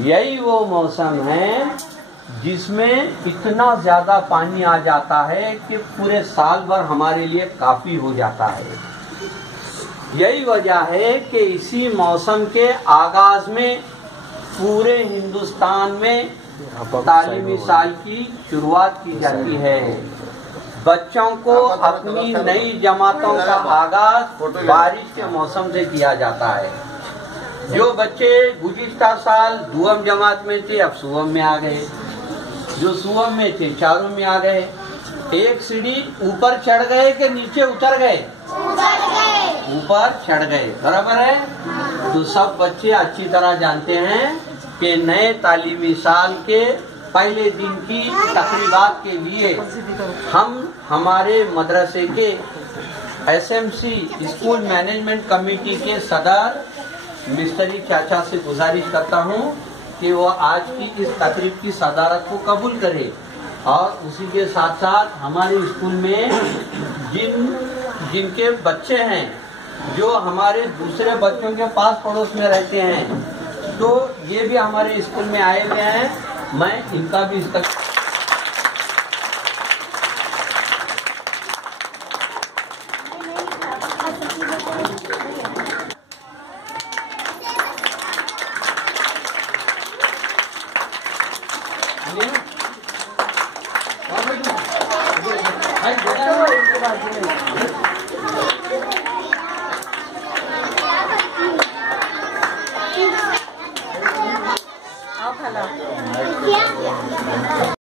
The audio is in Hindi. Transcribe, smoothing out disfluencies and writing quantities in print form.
यही वो मौसम है जिसमें इतना ज्यादा पानी आ जाता है कि पूरे साल भर हमारे लिए काफी हो जाता है। यही वजह है कि इसी मौसम के आगाज में पूरे हिंदुस्तान में तालीमी साल की शुरुआत की जाती है। बच्चों को अपनी नई जमातों का आगाज बारिश के मौसम से किया जाता है। जो बच्चे गुज़िश्ता साल दुअम जमात में थे अब सुवम में आ गए, जो सुवम में थे चारों में आ गए। एक सीढ़ी ऊपर चढ़ गए कि नीचे उतर गए? ऊपर चढ़ गए, बराबर है। तो सब बच्चे अच्छी तरह जानते हैं कि नए तालीमी साल के पहले दिन की तकरीबात के लिए हम हमारे मदरसे के एसएमसी स्कूल मैनेजमेंट कमेटी के सदर मिस्त्री चाचा से गुजारिश करता हूं कि वो आज की इस तकरीब की सदारत को कबूल करे और उसी के साथ साथ हमारे स्कूल में जिनके बच्चे हैं जो हमारे दूसरे बच्चों के पास पड़ोस में रहते हैं, तो ये भी हमारे स्कूल में आए हुए हैं। मैं इनका भी इसका